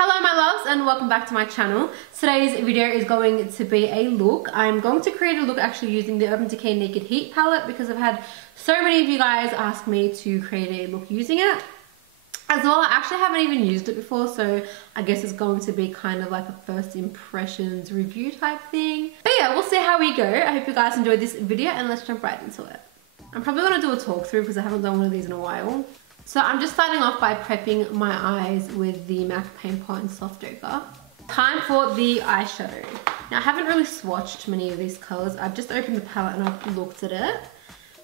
Hello my loves and welcome back to my channel. Today's video is going to be a look. I'm going to create a look actually using the Urban Decay Naked Heat palette because I've had so many of you guys ask me to create a look using it. As well, I actually haven't even used it before, so I guess it's going to be kind of like a first impressions review type thing. But yeah, we'll see how we go. I hope you guys enjoyed this video and let's jump right into it. I'm probably going to do a talk through because I haven't done one of these in a while. So I'm just starting off by prepping my eyes with the MAC Paint Pot and Soft Ochre. Time for the eyeshadow. Now I haven't really swatched many of these colors. I've just opened the palette and I've looked at it.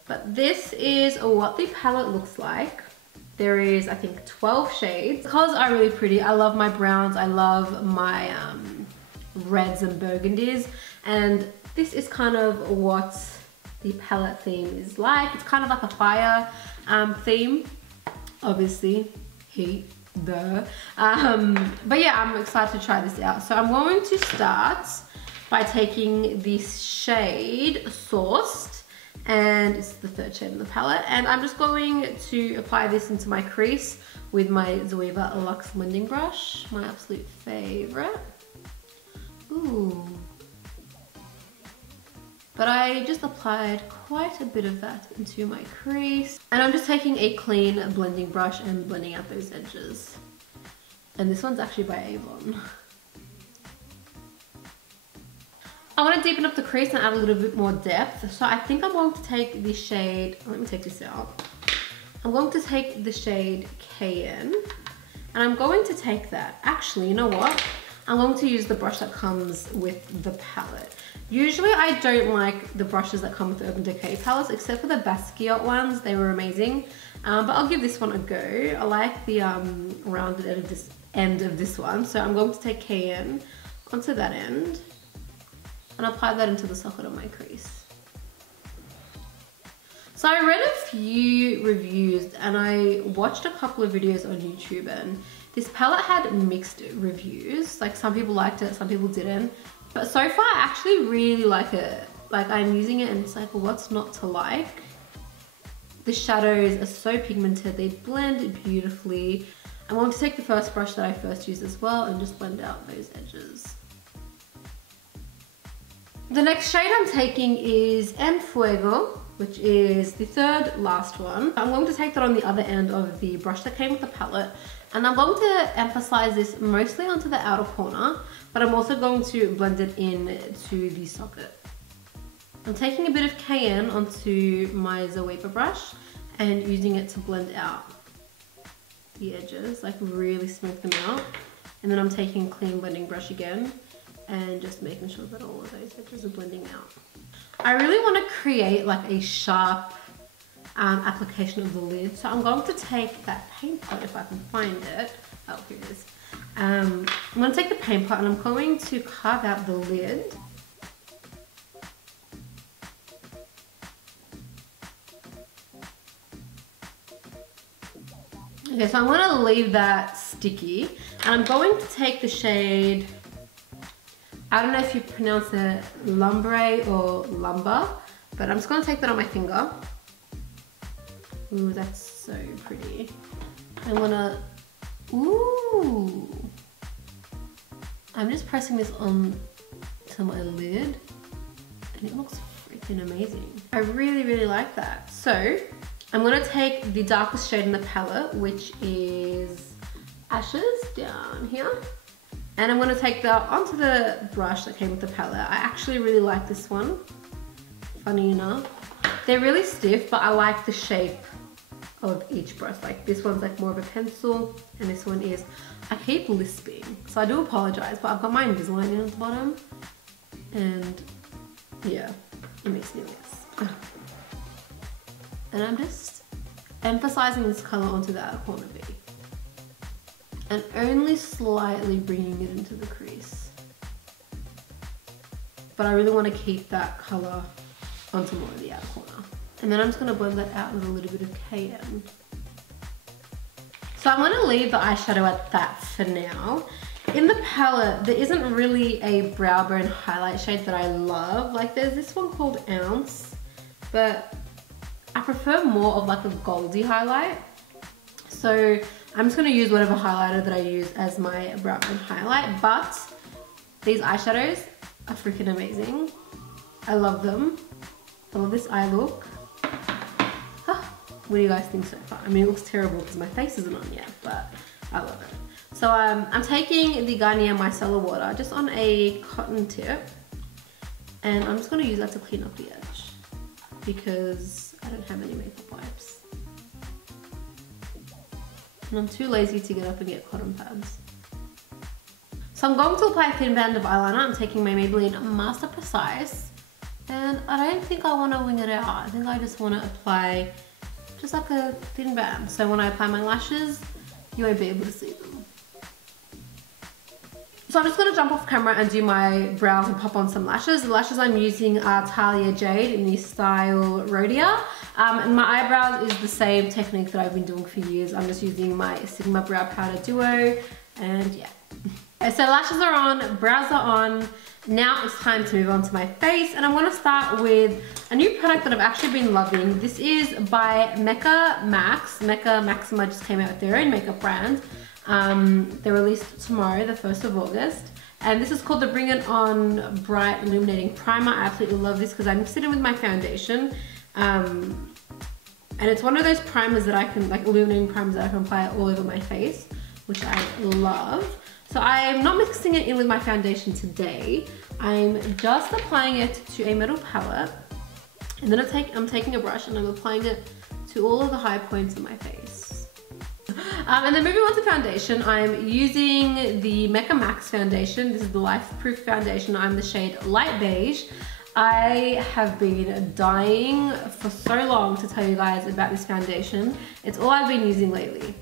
But this is what the palette looks like. There is, I think, 12 shades. The colors are really pretty. I love my browns. I love my reds and burgundies. And this is kind of what the palette theme is like. It's kind of like a fire theme. Obviously, heat, duh. But yeah, I'm excited to try this out. So I'm going to start by taking this shade Sourced, and it's the third shade in the palette. And I'm just going to apply this into my crease with my Zoeva Luxe blending brush, my absolute favorite. Ooh. But I just applied quite a bit of that into my crease. And I'm just taking a clean blending brush and blending out those edges. And this one's actually by Avon. I want to deepen up the crease and add a little bit more depth. So I think I'm going to take the shade, let me take this out. I'm going to take the shade Cayenne. And I'm going to take that. Actually, you know what? I'm going to use the brush that comes with the palette. Usually I don't like the brushes that come with the Urban Decay palettes, except for the Basquiat ones. They were amazing. But I'll give this one a go. I like the rounded end of this one. So I'm going to take Cayenne onto that end and apply that into the socket of my crease. So I read a few reviews and I watched a couple of videos on YouTube, and this palette had mixed reviews. Like some people liked it, some people didn't. But so far I actually really like it. Like I'm using it and it's like, what's not to like? The shadows are so pigmented, they blend beautifully. I'm going to take the first brush that I first used as well and just blend out those edges. The next shade I'm taking is En Fuego, which is the third last one. I'm going to take that on the other end of the brush that came with the palette, and I'm going to emphasize this mostly onto the outer corner, but I'm also going to blend it in to the socket. I'm taking a bit of Cayenne onto my Zoeva brush and using it to blend out the edges, like really smooth them out. And then I'm taking a clean blending brush again and just making sure that all of those edges are blending out. I really want to create like a sharp application of the lid. So I'm going to take that paint pot if I can find it. Oh, here it is. I'm going to take the paint pot and I'm going to carve out the lid. Okay, so I'm going to leave that sticky. And I'm going to take the shade, I don't know if you pronounce it lumbre or lumber, but I'm just going to take that on my finger. Ooh, that's so pretty. I'm gonna, ooh. I'm just pressing this on to my lid and it looks freaking amazing. I really, really like that. So I'm gonna take the darkest shade in the palette, which is Ashes, down here. And I'm gonna take that onto the brush that came with the palette. I actually really like this one, funny enough. They're really stiff, but I like the shape of each brush. Like this one's like more of a pencil, and this one is, I keep lisping, so I do apologize, but I've got my Invisalign in at the bottom, and yeah, it makes me lisp. And I'm just emphasizing this color onto the outer corner V. And only slightly bringing it into the crease. But I really want to keep that color onto more of the outer corner. And then I'm just going to blend that out with a little bit of Cayenne. So I'm going to leave the eyeshadow at that for now. In the palette, there isn't really a brow bone highlight shade that I love. Like there's this one called Ounce, but I prefer more of like a goldy highlight. So I'm just going to use whatever highlighter that I use as my brow bone highlight, but these eyeshadows are freaking amazing. I love them. I love this eye look. What do you guys think so far? I mean, it looks terrible because my face isn't on yet, but I love it. So I'm taking the Garnier Micellar Water just on a cotton tip, and I'm just going to use that to clean up the edge because I don't have any makeup wipes. And I'm too lazy to get up and get cotton pads. So I'm going to apply a thin band of eyeliner. I'm taking my Maybelline Master Precise, and I don't think I want to wing it out. I think I just want to apply just like a thin band. So when I apply my lashes, you won't be able to see them. So I'm just going to jump off camera and do my brows and pop on some lashes. The lashes I'm using are Talia Jade in the style Rhodia. And my eyebrows is the same technique that I've been doing for years. I'm just using my Sigma Brow Powder Duo, and yeah. Okay, so lashes are on, brows are on. Now it's time to move on to my face, and I'm going to start with a new product that I've actually been loving. This is by Mecca Max. Mecca Maxima just came out with their own makeup brand. They released tomorrow, the 1st of August. And this is called the Bring It On Bright Illuminating Primer. I absolutely love this because I mixed it in with my foundation. And it's one of those primers that I can, like illuminating primers that I can apply all over my face, which I love. So I'm not mixing it in with my foundation today. I'm just applying it to a metal palette. And then I'm taking a brush and I'm applying it to all of the high points of my face. And then moving on to foundation, I'm using the Mecca Max foundation. This is the Life Proof foundation. I'm the shade Light Beige. I have been dying for so long to tell you guys about this foundation. It's all I've been using lately.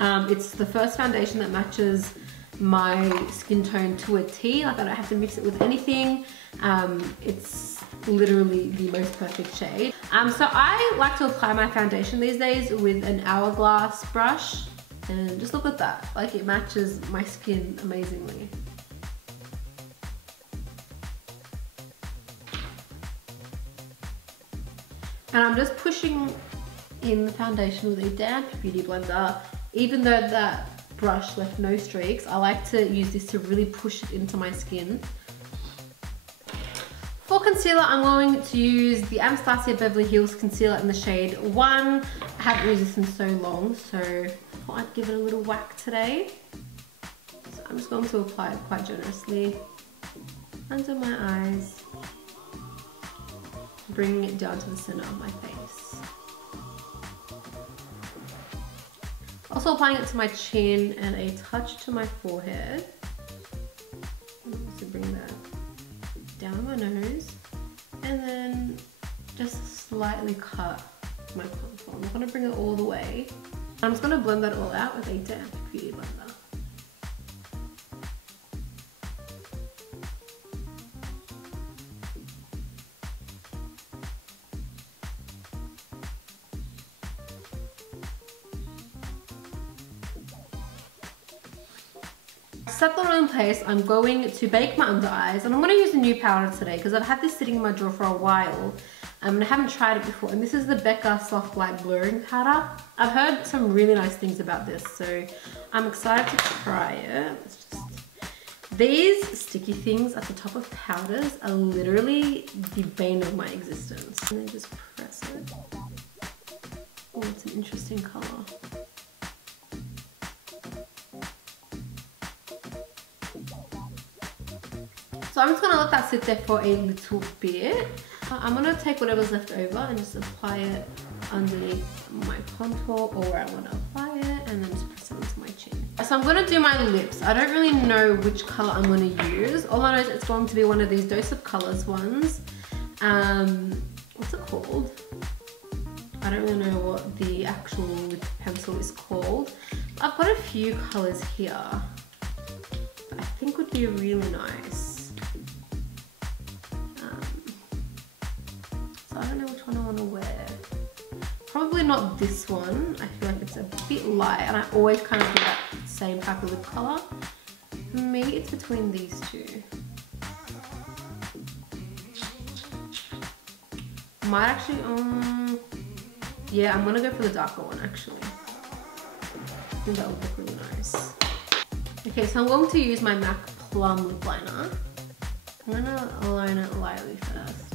It's the first foundation that matches my skin tone to a T. Like I don't have to mix it with anything. It's literally the most perfect shade. So I like to apply my foundation these days with an hourglass brush, and just look at that. Like it matches my skin amazingly. And I'm just pushing in the foundation with a damp beauty blender. Even though that brush left no streaks, I like to use this to really push it into my skin. For concealer, I'm going to use the Anastasia Beverly Hills concealer in the shade 1. I haven't used this in so long, so I thought I'd give it a little whack today. So I'm just going to apply it quite generously under my eyes, bringing it down to the center of my face. Also applying it to my chin and a touch to my forehead. So bring that down my nose, and then just slightly cut my contour. I'm not going to bring it all the way. I'm just going to blend that all out with a damp beauty blender. Set them in place. I'm going to bake my under eyes, and I'm going to use a new powder today because I've had this sitting in my drawer for a while and I haven't tried it before. And this is the Becca Soft Light Blurring Powder. I've heard some really nice things about this, so I'm excited to try it. These sticky things at the top of powders are literally the bane of my existence. And then just press it. Oh, it's an interesting color. So I'm just going to let that sit there for a little bit. I'm going to take whatever's left over and just apply it underneath my contour or where I want to apply it, and then just press it into my chin. So I'm going to do my lips. I don't really know which colour I'm going to use. All I know is it's going to be one of these Dose of Colours ones. What's it called? I don't really know what the actual lip pencil is called. I've got a few colours here that I think would be really nice. I don't know which one I want to wear. Probably not this one. I feel like it's a bit light, and I always kind of do that same type of lip colour. Maybe it's between these two. Might actually, yeah, I'm gonna go for the darker one actually. think that would look really nice. Okay, so I'm going to use my MAC Plum lip liner. I'm gonna line it lightly first.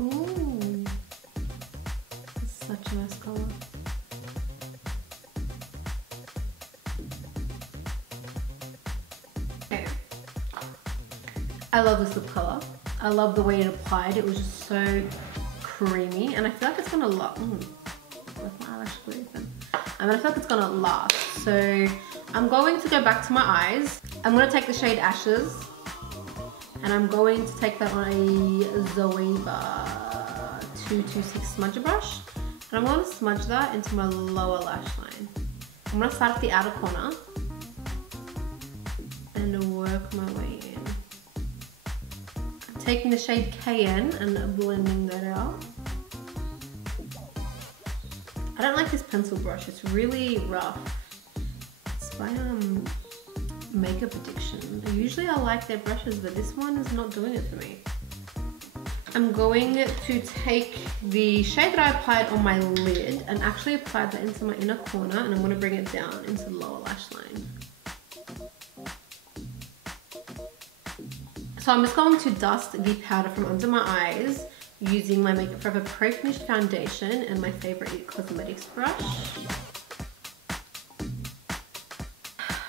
Ooh, that's such a nice color. Okay, I love this lip color. I love the way it applied. It was just so creamy, and I feel like it's gonna last. With my eyelash glue open. I feel like it's gonna last. So I'm going to go back to my eyes. I'm gonna take the shade Ashes, and I'm going to take that on a Zoeva 226 smudger brush, and I'm going to smudge that into my lower lash line. I'm going to start at the outer corner and work my way in. I'm taking the shade Cayenne and blending that out. I don't like this pencil brush, it's really rough. It's by Makeup Addiction. Usually I like their brushes, but this one is not doing it for me. I'm going to take the shade that I applied on my lid and actually apply that into my inner corner, and I'm going to bring it down into the lower lash line. So I'm just going to dust the powder from under my eyes using my Makeup Forever Pro Finish foundation and my favorite It Cosmetics brush.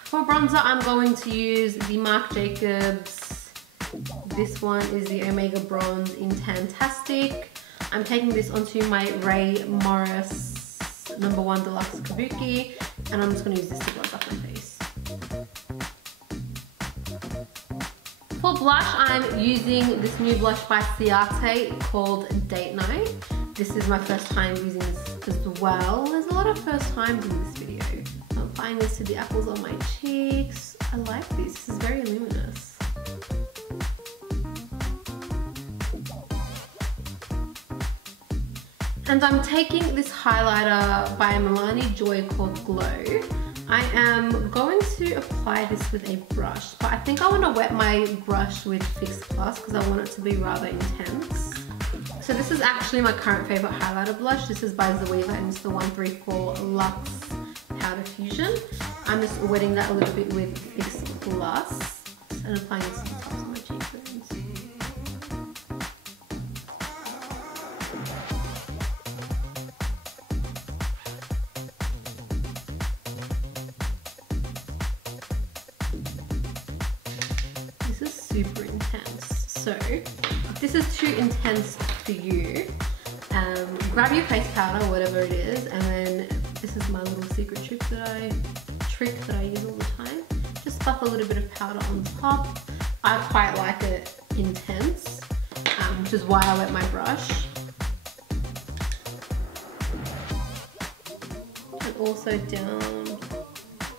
For bronzer, I'm going to use the Marc Jacobs. This one is the Omega Bronze in Tantastic. I'm taking this onto my Ray Morris No. 1 Deluxe Kabuki, and I'm just going to use this to bronze up my face. For blush, I'm using this new blush by Ciate called Date Night. This is my first time using this as well. There's a lot of first times in this video. I'm applying this to the apples on my cheeks. I like this. This is very luminous. And I'm taking this highlighter by Milani Joy called Glow. I am going to apply this with a brush, but I think I want to wet my brush with Fix Plus because I want it to be rather intense. So this is actually my current favorite highlighter blush. This is by Zoeva and it's the 134 Luxe Powder Fusion. I'm just wetting that a little bit with Fix Plus and applying this to the tops of my cheekbones. Super intense. So if this is too intense for you, grab your face powder, whatever it is, and then this is my little secret trick that I use all the time. Just stuff a little bit of powder on top. I quite like it intense, which is why I wet my brush. And also down,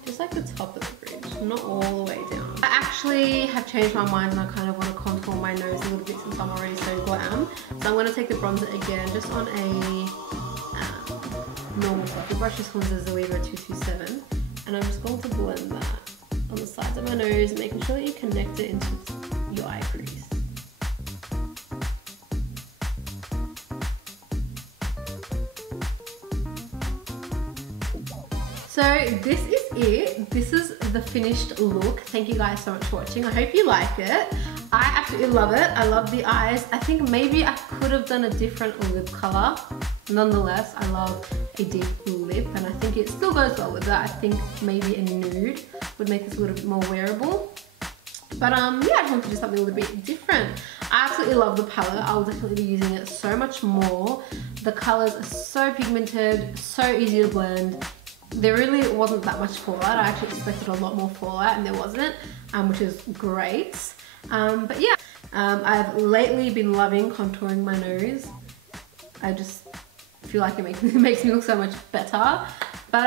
just like the top of the bridge, not all the way down. I actually have changed my mind and I kind of want to contour my nose a little bit since I'm already so glam. So I'm going to take the bronzer again, just on a normal fluffy brush. This one's a Zoeva 227. And I'm just going to blend that on the sides of my nose, making sure that you connect it into your eye crease. So this is it. This is the finished look. Thank you guys so much for watching. I hope you like it. I absolutely love it. I love the eyes. I think maybe I could have done a different lip color. Nonetheless, I love a deep lip and I think it still goes well with that. I think maybe a nude would make this a little bit more wearable. But yeah, I just want to do something a little bit different. I absolutely love the palette. I will definitely be using it so much more. The colors are so pigmented, so easy to blend. There really wasn't that much fallout. I actually expected a lot more fallout and there wasn't, which is great. But yeah, I've lately been loving contouring my nose. I just feel like it makes me look so much better. But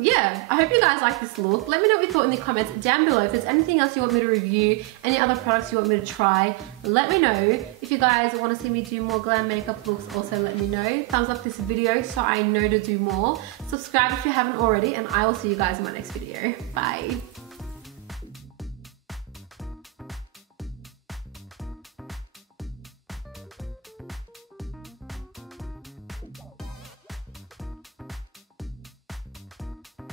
yeah, I hope you guys like this look. Let me know what you thought in the comments down below. If there's anything else you want me to review, any other products you want me to try, let me know. If you guys want to see me do more glam makeup looks, also let me know. Thumbs up this video so I know to do more. Subscribe if you haven't already, and I will see you guys in my next video. Bye.